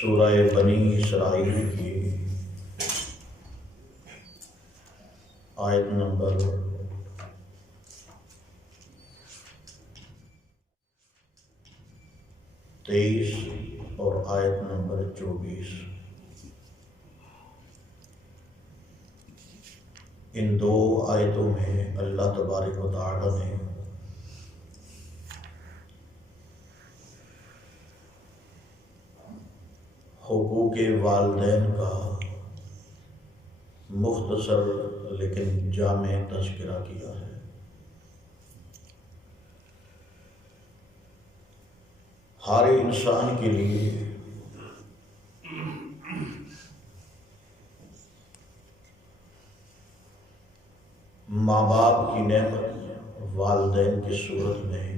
سورہ بنی اسرائیل کی آیت نمبر 23 اور آیت نمبر 24۔ ان دو آیتوں میں اللہ تبارک و تعالی نے حقوق والدین کا مختصر لیکن جامع تذکرہ کیا ہے۔ ہر انسان کے لیے ماں باپ کی نعمت والدین کی صورت میں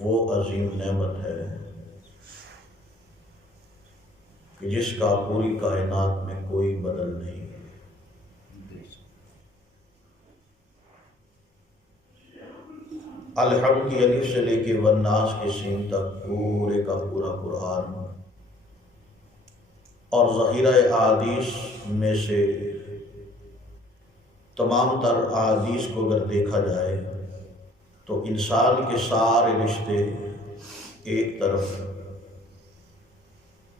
وہ عظیم نعمت ہے کہ جس کا پوری کائنات میں کوئی بدل نہیں۔ الحمد کی الف سے لے کے والناس کے سین تک پورے کا پورا قرآن اور ذخیرہ احادیث میں سے تمام تر احادیث کو اگر دیکھا جائے تو انسان کے سارے رشتے ایک طرف،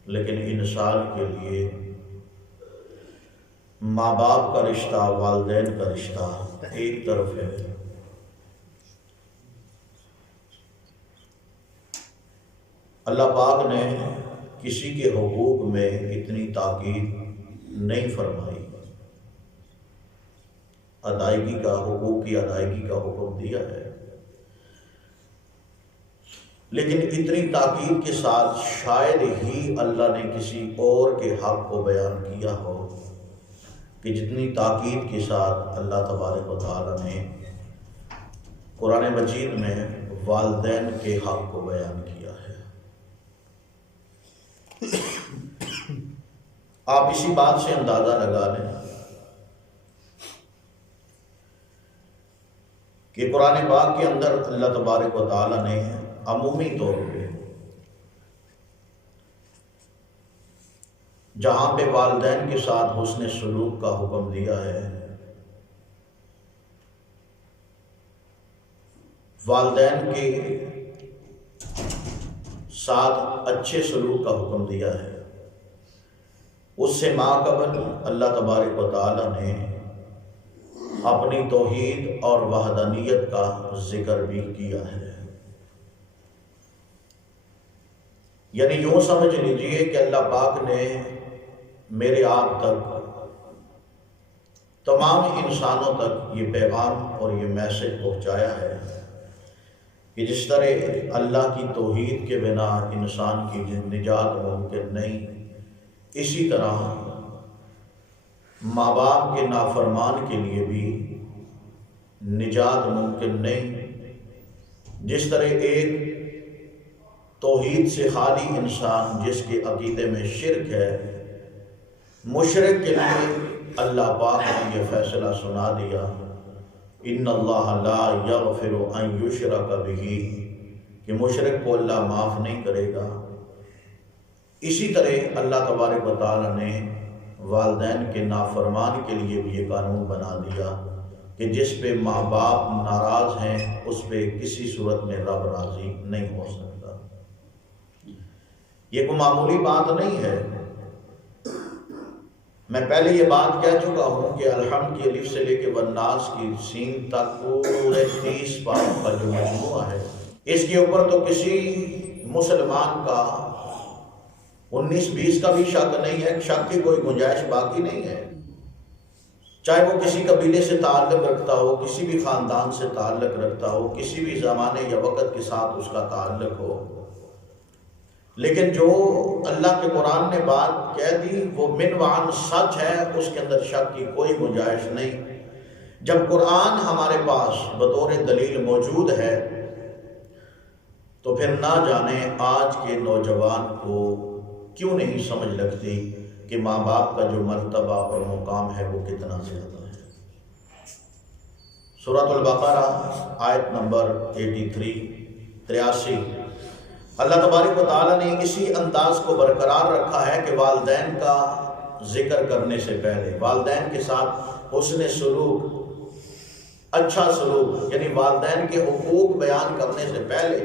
لیکن انسان کے لیے ماں باپ کا رشتہ، والدین کا رشتہ ایک طرف ہے۔ اللہ پاک نے کسی کے حقوق میں اتنی تاکید نہیں فرمائی، ادائیگی کا، حقوق کی ادائیگی کا حکم دیا ہے، لیکن اتنی تاکید کے ساتھ شاید ہی اللہ نے کسی اور کے حق کو بیان کیا ہو کہ جتنی تاکید کے ساتھ اللہ تبارک و تعالی نے قرآن مجید میں والدین کے حق کو بیان کیا ہے۔ آپ اسی بات سے اندازہ لگا لیں کہ قرآن پاک کے اندر اللہ تبارک و تعالی نے عمومی طور پہ جہاں پہ والدین کے ساتھ حسن سلوک کا حکم دیا ہے، والدین کے ساتھ اچھے سلوک کا حکم دیا ہے، اس سے ماقبل اللہ تبارک و تعالی نے اپنی توحید اور وحدانیت کا ذکر بھی کیا ہے۔ یعنی یوں سمجھ لیجئے کہ اللہ پاک نے میرے آپ تک، تمام انسانوں تک یہ پیغام اور یہ میسج پہنچایا ہے کہ جس طرح اللہ کی توحید کے بنا انسان کی نجات ممکن نہیں، اسی طرح ماں باپ کے نافرمان کے لیے بھی نجات ممکن نہیں۔ جس طرح ایک توحید سے خالی انسان جس کے عقیدے میں شرک ہے، مشرک کے لیے اللہ پاک نے یہ فیصلہ سنا دیا، ان اللہ لا یغفر ان یشرک بہ، کہ مشرک کو اللہ معاف نہیں کرے گا۔ اسی طرح اللہ تبارک و تعالی نے والدین کے نافرمان کے لیے بھی یہ قانون بنا دیا کہ جس پہ ماں باپ ناراض ہیں اس پہ کسی صورت میں رب راضی نہیں ہو سکتا۔ یہ کوئی معمولی بات نہیں ہے۔ میں پہلے یہ بات کہہ چکا ہوں کہ الحمد کی الف سے لے کے والناس کی سین تک پورے 30 پاروں کا جو مجموعہ ہے، اس کے اوپر تو کسی مسلمان کا 19-20 کا بھی شک نہیں ہے، شک کی کوئی گنجائش باقی نہیں ہے، چاہے وہ کسی قبیلے سے تعلق رکھتا ہو، کسی بھی خاندان سے تعلق رکھتا ہو، کسی بھی زمانے یا وقت کے ساتھ اس کا تعلق ہو، لیکن جو اللہ کے قرآن نے بات کہہ دی وہ من وعن سچ ہے، اس کے اندر شک کی کوئی گنجائش نہیں۔ جب قرآن ہمارے پاس بطور دلیل موجود ہے تو پھر نہ جانے آج کے نوجوان کو کیوں نہیں سمجھ لگتی کہ ماں باپ کا جو مرتبہ اور مقام ہے وہ کتنا زیادہ ہے۔ سورۃ البقرہ آیت نمبر 83 اللہ تبارک و تعالیٰ نے اسی انداز کو برقرار رکھا ہے کہ والدین کا ذکر کرنے سے پہلے، والدین کے ساتھ حسن سلوک، اچھا سلوک، یعنی والدین کے حقوق بیان کرنے سے پہلے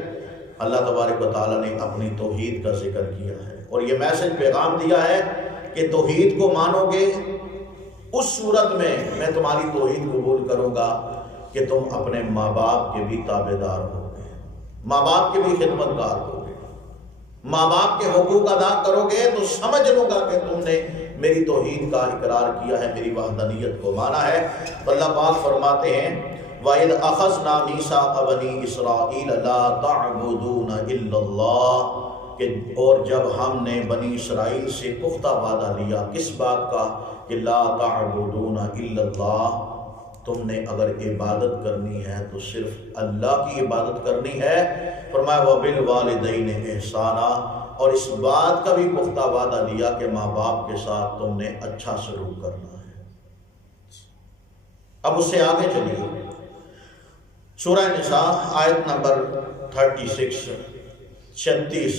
اللہ تبارک و تعالیٰ نے اپنی توحید کا ذکر کیا ہے، اور یہ میسج پیغام دیا ہے کہ توحید کو مانو گے اس صورت میں تمہاری توحید قبول کروں گا کہ تم اپنے ماں باپ کے بھی تابع دار ہو گے، ماں باپ کے بھی خدمت گار ہو گے، ماں باپ کے حقوق ادا کرو گے تو سمجھ لوں گا کہ تم نے میری توحید کا اقرار کیا ہے، میری وحدانیت کو مانا ہے۔ تو اللہ پاک فرماتے ہیں وَإِذْ أَخَذْنَا مِيثَاقَ بَنِي إِسْرَائِيلَ لَا تَعْبُدُونَ إِلَّا اللَّهَ، کہ اور جب ہم نے بنی اسرائیل سے پختہ وعدہ لیا کس بات کا کہ لا تعبدون الا اللہ، تم نے اگر عبادت کرنی ہے تو صرف اللہ کی عبادت کرنی ہے، فرمایا وَبِالْوَالِدَيْنِ إِحْسَانًا، اور اس بات کا بھی پختہ وعدہ لیا کہ ماں باپ کے ساتھ تم نے اچھا سلوک کرنا ہے۔ اب اس سے آگے چلیے، سورہ نساء آیت نمبر 36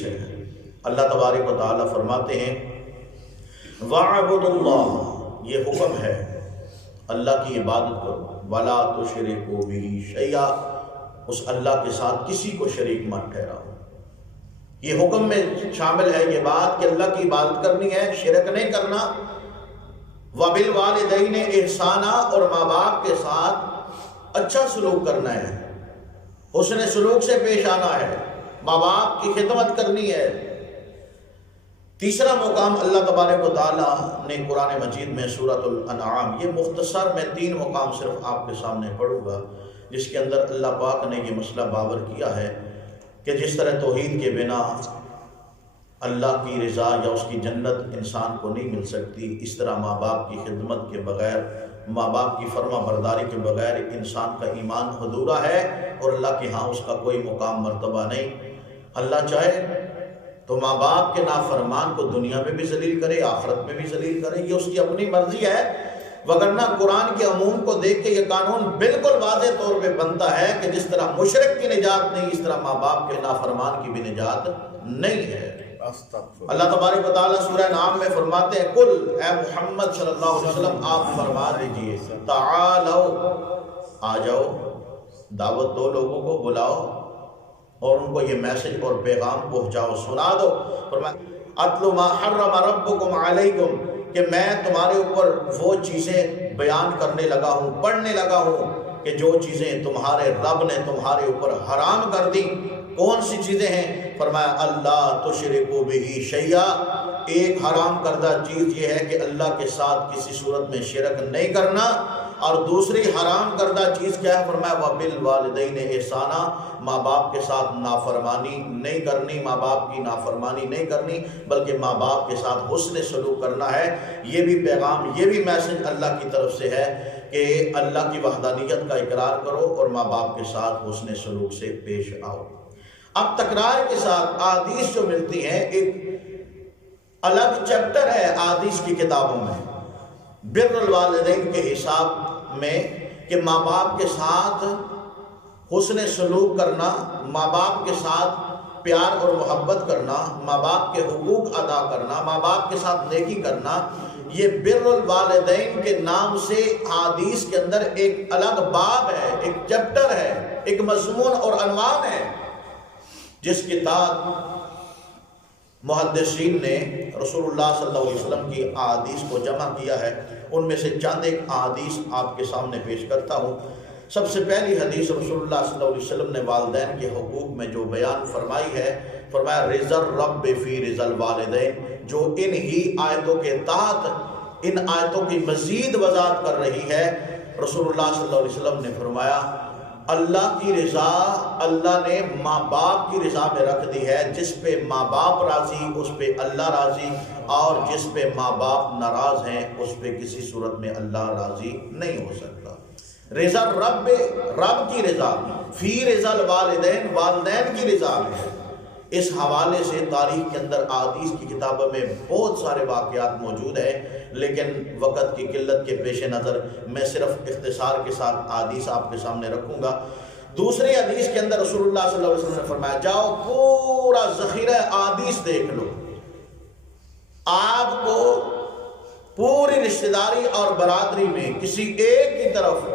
ہے، اللہ تبارک و تعالیٰ فرماتے ہیں وَاعْبُدُوا اللَّهَ، یہ حکم ہے اللہ کی عبادت کرو، وَلَا تُشْرِكُوا بِهِ شَيْئًا، اس اللہ کے ساتھ کسی کو شریک مت ٹھہراؤ۔ یہ حکم میں شامل ہے یہ بات کہ اللہ کی عبادت کرنی ہے، شرک نہیں کرنا، وَبِالْوَالِدَيْنِ إِحْسَانًا، اور ماں باپ کے ساتھ اچھا سلوک کرنا ہے، حسن سلوک سے پیش آنا ہے، ماں باپ کی خدمت کرنی ہے۔ تیسرا مقام اللہ تبارک و تعالیٰ نے قرآن مجید میں سورۃ الانعام، یہ مختصر میں 3 مقام صرف آپ کے سامنے پڑھوں گا، جس کے اندر اللہ پاک نے یہ مسئلہ باور کیا ہے کہ جس طرح توحید کے بنا اللہ کی رضا یا اس کی جنت انسان کو نہیں مل سکتی، اس طرح ماں باپ کی خدمت کے بغیر، ماں باپ کی فرما برداری کے بغیر انسان کا ایمان ادھورا ہے، اور اللہ کے ہاں اس کا کوئی مقام مرتبہ نہیں۔ اللہ چاہے تو ماں باپ کے نافرمان کو دنیا میں بھی ذلیل کرے، آخرت میں بھی ذلیل کرے، یہ اس کی اپنی مرضی ہے، وگرنہ قرآن کے عموم کو دیکھ کے یہ قانون بالکل واضح طور پہ بنتا ہے کہ جس طرح مشرک کی نجات نہیں، اس طرح ماں باپ کے نافرمان کی بھی نجات نہیں ہے۔ اللہ تبارک و تعالیٰ سورہ نام میں فرماتے ہیں قل، اے محمد صلی اللہ علیہ وسلم آپ فرما دیجئے تعالو، آ جاؤ، دعوت دو، لوگوں کو بلاؤ اور ان کو یہ میسج اور پیغام پہنچاؤ، سنا دو۔ فرمایا اتلو ما حرم ربکم علیکم، کہ میں تمہارے اوپر وہ چیزیں بیان کرنے لگا ہوں، پڑھنے لگا ہوں کہ جو چیزیں تمہارے رب نے تمہارے اوپر حرام کر دی۔ کون سی چیزیں ہیں؟ فرمایا اللہ تشرکوا بہ شیئا، ایک حرام کردہ چیز یہ ہے کہ اللہ کے ساتھ کسی صورت میں شرک نہیں کرنا، اور دوسری حرام کردہ چیز کیا ہے؟ فرمایا وَبِالْوَالِدَيْنِ إِحْسَانًا، ماں باپ کے ساتھ نافرمانی نہیں کرنی، ماں باپ کی نافرمانی نہیں کرنی، بلکہ ماں باپ کے ساتھ حسن سلوک کرنا ہے۔ یہ بھی پیغام، یہ بھی میسج اللہ کی طرف سے ہے کہ اللہ کی وحدانیت کا اقرار کرو اور ماں باپ کے ساتھ حسن سلوک سے پیش آؤ۔ اب تکرار کے ساتھ احادیث جو ملتی ہیں، ایک الگ چیپٹر ہے احادیث کی کتابوں میں بر الوالدین کے حساب میں، کہ ماں باپ کے ساتھ حسن سلوک کرنا، ماں باپ کے ساتھ پیار اور محبت کرنا، ماں باپ کے حقوق ادا کرنا، ماں باپ کے ساتھ نیکی کرنا، یہ بر الوالدین کے نام سے احادیث کے اندر ایک الگ باب ہے، ایک چیپٹر ہے، ایک مضمون اور عنوان ہے، جس کے تحت محدثین نے رسول اللہ صلی اللہ علیہ وسلم کی احادیث کو جمع کیا ہے۔ ان میں سے چند ایک احادیث آپ کے سامنے پیش کرتا ہوں۔ سب سے پہلی حدیث رسول اللہ صلی اللہ علیہ وسلم نے والدین کے حقوق میں جو بیان فرمائی ہے، فرمایا رضا الرب فی رضا الوالدین، جو ان ہی آیتوں کے تحت ان آیتوں کی مزید وضاحت کر رہی ہے۔ رسول اللہ صلی اللہ علیہ وسلم نے فرمایا اللہ کی رضا اللہ نے ماں باپ کی رضا میں رکھ دی ہے، جس پہ ماں باپ راضی اس پہ اللہ راضی، اور جس پہ ماں باپ ناراض ہیں اس پہ کسی صورت میں اللہ راضی نہیں ہو سکتا۔ رضا رب، رب کی رضا، فی رضا الوالدین، والدین کی رضا میں ہے۔ اس حوالے سے تاریخ کے اندر احادیث کی کتابوں میں بہت سارے واقعات موجود ہیں، لیکن وقت کی قلت کے پیش نظر میں صرف اختصار کے ساتھ احادیث آپ کے سامنے رکھوں گا۔ دوسری حدیث کے اندر رسول اللہ صلی اللہ علیہ وسلم نے فرمایا جاؤ پورا ذخیرہ احادیث دیکھ لو، آپ کو پوری رشتہ داری اور برادری میں کسی ایک کی طرف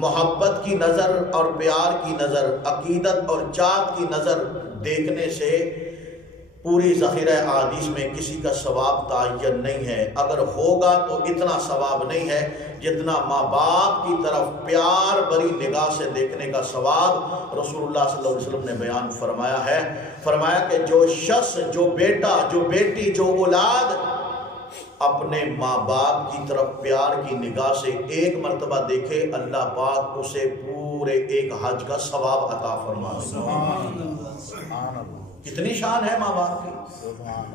محبت کی نظر اور پیار کی نظر، عقیدت اور چاہت کی نظر دیکھنے سے پوری ذخیرہ احادیث میں کسی کا ثواب تعین نہیں ہے۔ اگر ہوگا تو اتنا ثواب نہیں ہے جتنا ماں باپ کی طرف پیار بری نگاہ سے دیکھنے کا ثواب رسول اللہ صلی اللہ علیہ وسلم نے بیان فرمایا ہے۔ فرمایا کہ جو شخص، جو بیٹا، جو بیٹی، جو اولاد اپنے ماں باپ کی طرف پیار کی نگاہ سے ایک مرتبہ دیکھے، اللہ پاک اسے پورے ایک حج کا ثواب عطا فرمائے۔ کتنی شان ہے ماں باپ کی،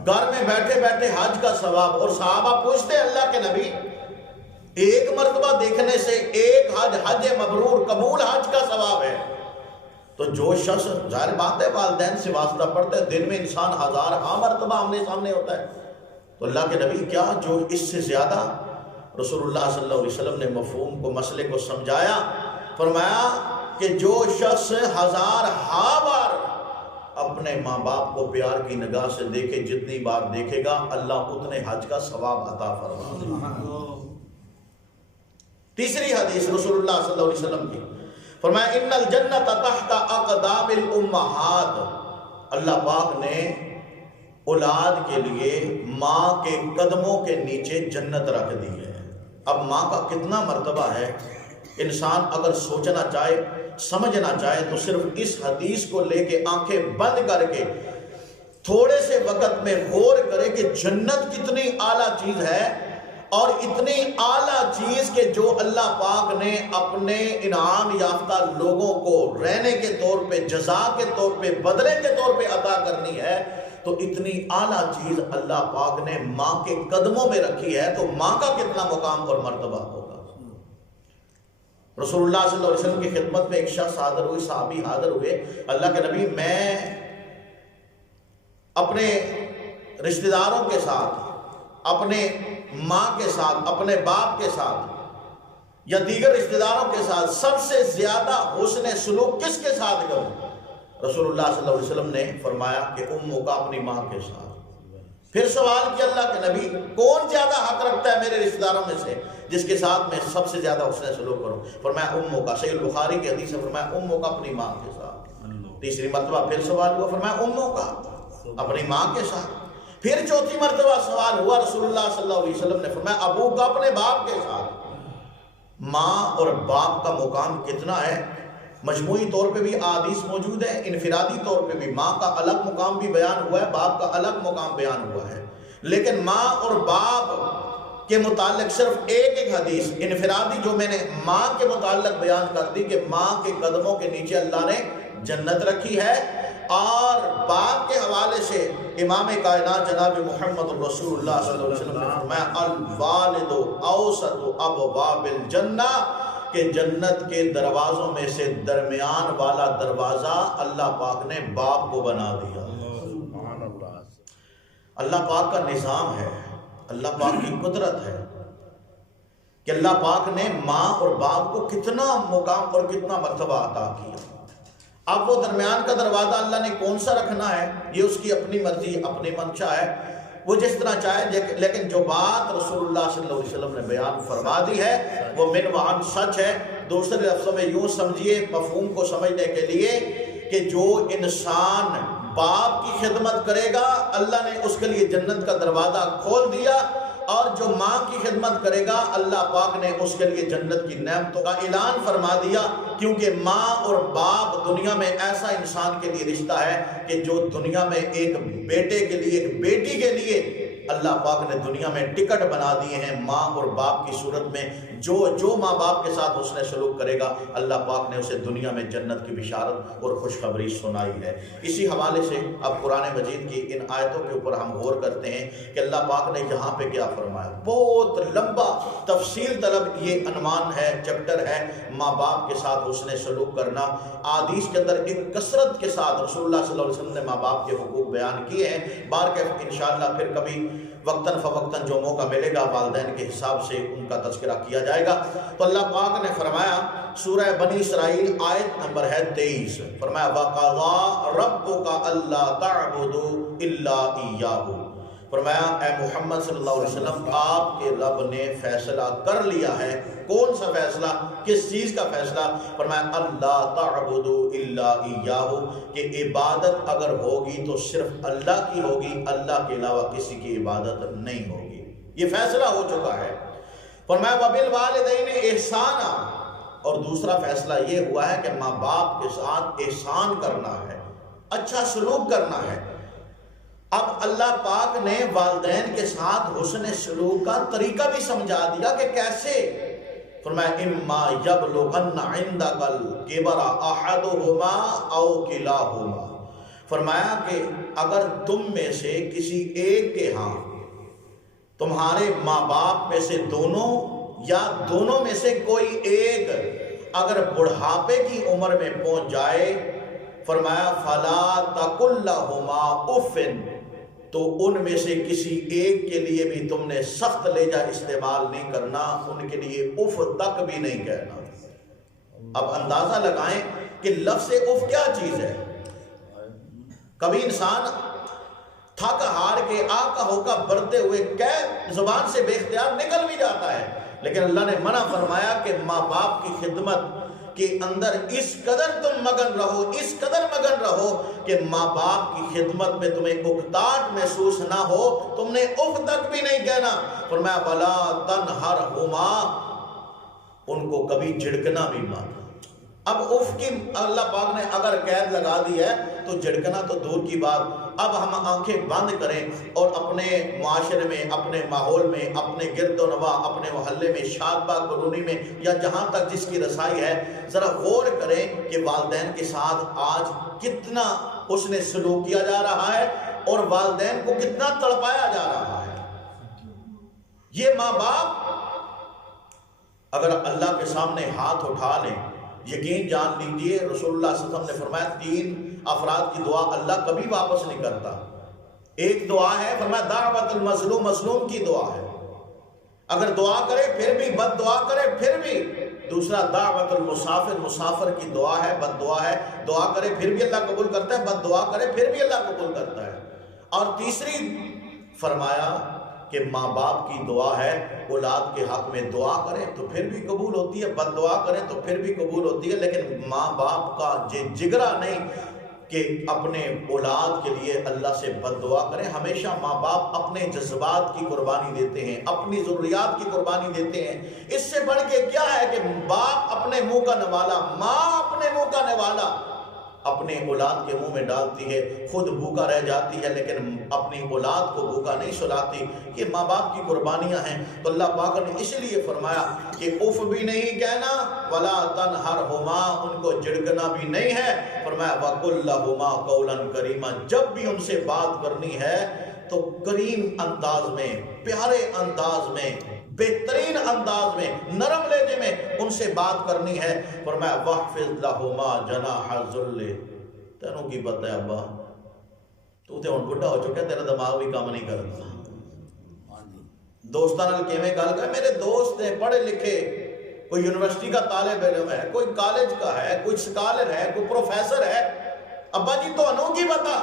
گھر میں بیٹھے بیٹھے حج کا ثواب۔ اور صحابہ پوچھتے اللہ کے نبی ایک مرتبہ دیکھنے سے ایک حج مبرور قبول حج کا ثواب ہے، تو جو شخص، ظاہر بات ہے والدین سے واسطہ پڑتا ہے، دن میں انسان ہزارہا مرتبہ آمنے سامنے ہوتا ہے، تو اللہ کے نبی کیا جو اس سے زیادہ؟ رسول اللہ صلی اللہ علیہ وسلم نے مفہوم کو، مسئلے کو سمجھایا۔ فرمایا کہ جو شخص ہزارہا بار اپنے ماں باپ کو پیار کی نگاہ سے دیکھے، جتنی بار دیکھے گا اللہ اتنے حج کا ثواب عطا فرمائے۔ تیسری حدیث رسول اللہ صلی اللہ علیہ وسلم کی، فرمایا ان الجنت تحت اقدام الامہات، اللہ پاک نے اولاد کے لیے ماں کے قدموں کے نیچے جنت رکھ دی ہے۔ اب ماں کا کتنا مرتبہ ہے، انسان اگر سوچنا چاہے، سمجھنا چاہے تو صرف اس حدیث کو لے کے آنکھیں بند کر کے تھوڑے سے وقت میں غور کرے کہ جنت کتنی اعلیٰ چیز ہے، اور اتنی اعلیٰ چیز کہ جو اللہ پاک نے اپنے انعام یافتہ لوگوں کو رہنے کے طور پہ، جزا کے طور پہ، بدلے کے طور پہ عطا کرنی ہے، تو اتنی اعلیٰ چیز اللہ پاک نے ماں کے قدموں میں رکھی ہے، تو ماں کا کتنا مقام اور مرتبہ ہوگا۔ رسول اللہ صلی اللہ علیہ وسلم کی خدمت میں ایک شخص حاضر ہوئے، صحابی حاضر ہوئے، اللہ کے نبی میں اپنے رشتہ داروں کے ساتھ، اپنے ماں کے ساتھ، اپنے باپ کے ساتھ یا دیگر رشتہ داروں کے ساتھ سب سے زیادہ حسن سلوک کس کے ساتھ کروں؟ رسول اللہ صلی اللہ علیہ وسلم نے فرمایا کہ اموں کا، اپنی ماں کے ساتھ۔ پھر سوال کیا اللہ کے نبی کون زیادہ حق رکھتا ہے میرے رشتہ داروں میں سے جس کے ساتھ میں سب سے زیادہ حسن سلوک کروں؟ فرمایا اموں کا۔ صحیح البخاری کی حدیث ہے، فرمایا اموں کا، اپنی ماں کے ساتھ۔ تیسری مرتبہ پھر سوال ہوا، فرمایا اموں کا، اپنی ماں کے ساتھ۔ پھر چوتھی مرتبہ سوال ہوا، رسول اللہ صلی اللہ علیہ وسلم نے فرمایا ابو کا، اپنے باپ کے ساتھ۔ ماں اور باپ کا مقام کتنا ہے، مجموعی طور پہ بھی احادیث موجود ہے، انفرادی طور پہ بھی ماں کا الگ مقام بھی بیان ہوا ہے، باپ کا الگ مقام بیان ہوا ہے، لیکن ماں اور باپ کے متعلق صرف ایک حدیث انفرادی جو میں نے ماں کے متعلق بیان کر دی کہ ماں کے قدموں کے نیچے اللہ نے جنت رکھی ہے، اور باپ کے حوالے سے امام کائنات جناب محمد رسول اللہ صلی اللہ علیہ وسلم نے فرمایا الوالد اوسط ابواب الجنہ، کہ جنت کے دروازوں میں سے درمیان والا دروازہ اللہ پاک نے باپ کو بنا دیا۔ اللہ پاک کا نظام ہے، اللہ پاک کی قدرت ہے کہ اللہ پاک نے ماں اور باپ کو کتنا مقام اور کتنا مرتبہ عطا کیا۔ اب وہ درمیان کا دروازہ اللہ نے کون سا رکھنا ہے یہ اس کی اپنی مرضی، اپنی منشا ہے، وہ جس طرح چاہے، لیکن جو بات رسول اللہ صلی اللہ علیہ وسلم نے بیان فرما دی ہے وہ من وعن سچ ہے۔ دوسرے لفظوں میں یوں سمجھیے مفہوم کو سمجھنے کے لیے کہ جو انسان باپ کی خدمت کرے گا اللہ نے اس کے لیے جنت کا دروازہ کھول دیا، اور جو ماں کی خدمت کرے گا اللہ پاک نے اس کے لیے جنت کی نعمتوں کا اعلان فرما دیا، کیونکہ ماں اور باپ دنیا میں ایسا انسان کے لیے رشتہ ہے کہ جو دنیا میں ایک بیٹے کے لیے، ایک بیٹی کے لیے اللہ پاک نے دنیا میں ٹکٹ بنا دیے ہیں ماں اور باپ کی صورت میں۔ جو ماں باپ کے ساتھ حسن سلوک کرے گا اللہ پاک نے اسے دنیا میں جنت کی بشارت اور خوشخبری سنائی ہے۔ اسی حوالے سے اب قرآن مجید کی ان آیتوں کے اوپر ہم غور کرتے ہیں کہ اللہ پاک نے یہاں پہ کیا فرمایا۔ بہت لمبا تفصیل طلب یہ عنوان ہے، چیپٹر ہے، ماں باپ کے ساتھ حسن سلوک کرنا۔ احادیث کے اندر ایک کثرت کے ساتھ رسول اللہ صلی اللہ علیہ وسلم نے ماں باپ کے حقوق بیان کیے ہیں، بار کے انشاءاللہ پھر کبھی وقتاً فوقتاً جو موقع ملے گا والدین کے حساب سے ان کا تذکرہ کیا جائے گا۔ تو اللہ پاک نے فرمایا سورہ بنی اسرائیل آیت نمبر ہے 23، فرمایا وَقَضَىٰ رَبُّكَ أَلَّا تَعْبُدُوا إِلَّا إِيَّاهُ، فرمایا اے محمد صلی اللہ علیہ وسلم آپ کے رب نے فیصلہ کر لیا ہے۔ کون سا فیصلہ؟ کس چیز کا فیصلہ؟ فرمایا اللہ تعبدوا الا ایاہ، کہ عبادت اگر ہوگی تو صرف اللہ کی ہوگی، اللہ کے علاوہ کسی کی عبادت نہیں ہوگی۔ یہ فیصلہ ہو چکا ہے۔ فرمایا وبالوالدین احسانا، اور دوسرا فیصلہ یہ ہوا ہے کہ ماں باپ کے ساتھ احسان کرنا ہے، اچھا سلوک کرنا ہے۔ اب اللہ پاک نے والدین کے ساتھ حسن سلوک کا طریقہ بھی سمجھا دیا کہ کیسے۔ فرمایا اما یبلغن عندک الکبر احدہما او کلاہما، فرمایا کہ اگر تم میں سے کسی ایک کے ہاں، تمہارے ماں باپ میں سے دونوں یا دونوں میں سے کوئی ایک اگر بڑھاپے کی عمر میں پہنچ جائے، فرمایا فلا تقل لہما اف، تو ان میں سے کسی ایک کے لیے بھی تم نے سخت لہجہ استعمال نہیں کرنا، ان کے لیے اف تک بھی نہیں کہنا۔ اب اندازہ لگائیں کہ لفظ اف کیا چیز ہے۔ کبھی انسان تھک ہار کے آقا ہوکا برتے ہوئے کہہ زبان سے بے اختیار نکل بھی جاتا ہے، لیکن اللہ نے منع فرمایا کہ ماں باپ کی خدمت کے اندر اس قدر تم مگن رہو، اس قدر مگن رہو کہ ماں باپ کی خدمت میں تمہیں اکتاٹ محسوس نہ ہو، تم نے اف تک بھی نہیں کہنا۔ فرمایا ولا تنہرہما، ان کو کبھی جھڑکنا بھی مت۔ اب اف کی اللہ پاک نے اگر قید لگا دی ہے تو جھڑکنا تو دور کی بات۔ اب ہم آنکھیں بند کریں اور اپنے معاشرے میں، اپنے ماحول میں، اپنے گرد و نواح، اپنے محلے میں، شادبہ کالونی میں، یا جہاں تک جس کی رسائی ہے، ذرا غور کریں کہ والدین کے ساتھ آج کتنا حسن سلوک کیا جا رہا ہے اور والدین کو کتنا تڑپایا جا رہا ہے۔ یہ ماں باپ اگر اللہ کے سامنے ہاتھ اٹھا لیں، یقین جان لیجئے رسول اللہ صلی اللہ علیہ وسلم نے فرمایا 3 افراد کی دعا اللہ کبھی واپس نہیں کرتا۔ ایک دعا ہے، فرمایا دعوت المظلوم، مظلوم کی دعا ہے، اگر دعا کرے پھر بھی، بد دعا کرے پھر بھی۔ دوسرا دعوت المسافر، مسافر کی دعا ہے، بد دعا ہے، دعا کرے پھر بھی اللہ قبول کرتا ہے، بد دعا کرے پھر بھی اللہ قبول کرتا ہے۔ اور تیسری فرمایا کہ ماں باپ کی دعا ہے، اولاد کے حق میں دعا کریں تو پھر بھی قبول ہوتی ہے، بد دعا کریں تو پھر بھی قبول ہوتی ہے، لیکن ماں باپ کا جگرا نہیں کہ اپنے اولاد کے لیے اللہ سے بد دعا کریں۔ ہمیشہ ماں باپ اپنے جذبات کی قربانی دیتے ہیں، اپنی ضروریات کی قربانی دیتے ہیں۔ اس سے بڑھ کے کیا ہے کہ باپ اپنے منہ کا نوالا، ماں اپنے منہ کا نوالا اپنے اولاد کے منہ میں ڈالتی ہے، خود بھوکا رہ جاتی ہے لیکن اپنی اولاد کو بھوکا نہیں سلاتی۔ یہ ماں باپ کی قربانیاں ہیں۔ تو اللہ پاک نے اس لیے فرمایا کہ اف بھی نہیں کہنا، ولا تنہرہما، ان کو جھڑکنا بھی نہیں ہے۔ فرمایا وقل لہما قولا کریما، جب بھی ان سے بات کرنی ہے تو کریم انداز میں، پیارے انداز میں، بہترین انداز میں، نرم لہجے میں ان سے بات کرنی ہے۔ فرمایا وَحْفِظْ لَهُمَا جَنَاحَ الذُّلِّ، تینوں کی بات ہے ابا، تو تے ہن بڑھا ہو چکا، تیرا دماغ بھی کام نہیں کرتا۔ دوستاں نال کیویں گل کر، میرے دوست ہیں پڑھے لکھے، کوئی یونیورسٹی کا طالب علم ہے، کوئی کالج کا ہے، کوئی سکالر ہے، کوئی پروفیسر ہے، ابا جی تو انہوں کی بتا۔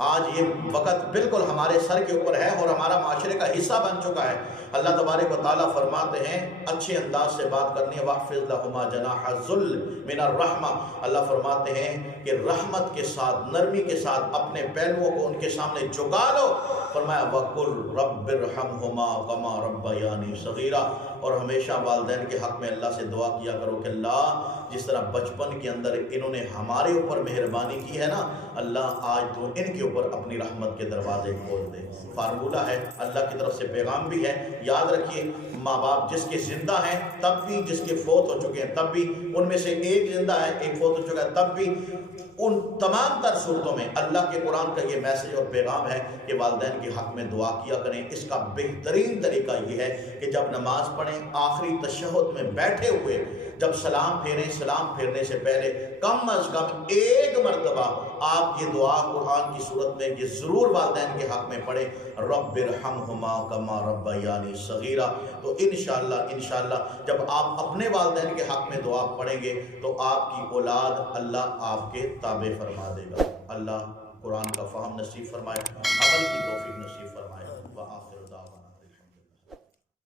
آج یہ وقت بالکل ہمارے سر کے اوپر ہے اور ہمارا معاشرے کا حصہ بن چکا ہے۔ اللہ تبارک و تعالیٰ فرماتے ہیں اچھے انداز سے بات کرنی ہے، وَحْفِظْ لَهُمَا جَنَاحَ الذُّلِّ مِنَ الرَّحْمَةِ، اللہ فرماتے ہیں کہ رحمت کے ساتھ، نرمی کے ساتھ اپنے پہلوؤں کو ان کے سامنے جھکا لو۔ فرمایا وَقُلْ رَبِّ ارْحَمْهُمَا كَمَا رَبَّيَانِي صَغِيرًا، اور ہمیشہ والدین کے حق میں اللہ سے دعا کیا کرو کہ اللہ جس طرح بچپن کے اندر انہوں نے ہمارے اوپر مہربانی کی ہے نا، اللہ آج تو ان کے اوپر اپنی رحمت کے دروازے کھول دے۔ فارمولہ ہے، اللہ کی طرف سے پیغام بھی ہے۔ یاد رکھیے ماں باپ جس کے زندہ ہیں تب بھی، جس کے فوت ہو چکے ہیں تب بھی، ان میں سے ایک زندہ ہے ایک فوت ہو چکا ہے تب بھی، ان تمام تر صورتوں میں اللہ کے قرآن کا یہ میسج اور پیغام ہے کہ والدین کے حق میں دعا کیا کریں۔ اس کا بہترین طریقہ یہ ہے کہ جب نماز پڑھیں آخری تشہد میں بیٹھے ہوئے جب سلام پھیریں، سلام پھیرنے سے پہلے کم از کم ایک مرتبہ آپ یہ دعا قرآن کی صورت میں یہ ضرور والدین کے حق میں پڑھیں، رب ارحمہما کما ربیانی صغیرا۔ تو انشاءاللہ جب آپ اپنے والدین کے حق میں دعا پڑھیں گے تو آپ کی اولاد اللہ آپ کے تابع فرما دے گا۔ اللہ قرآن کا فہم نصیب فرمائے، عمل کی توفیق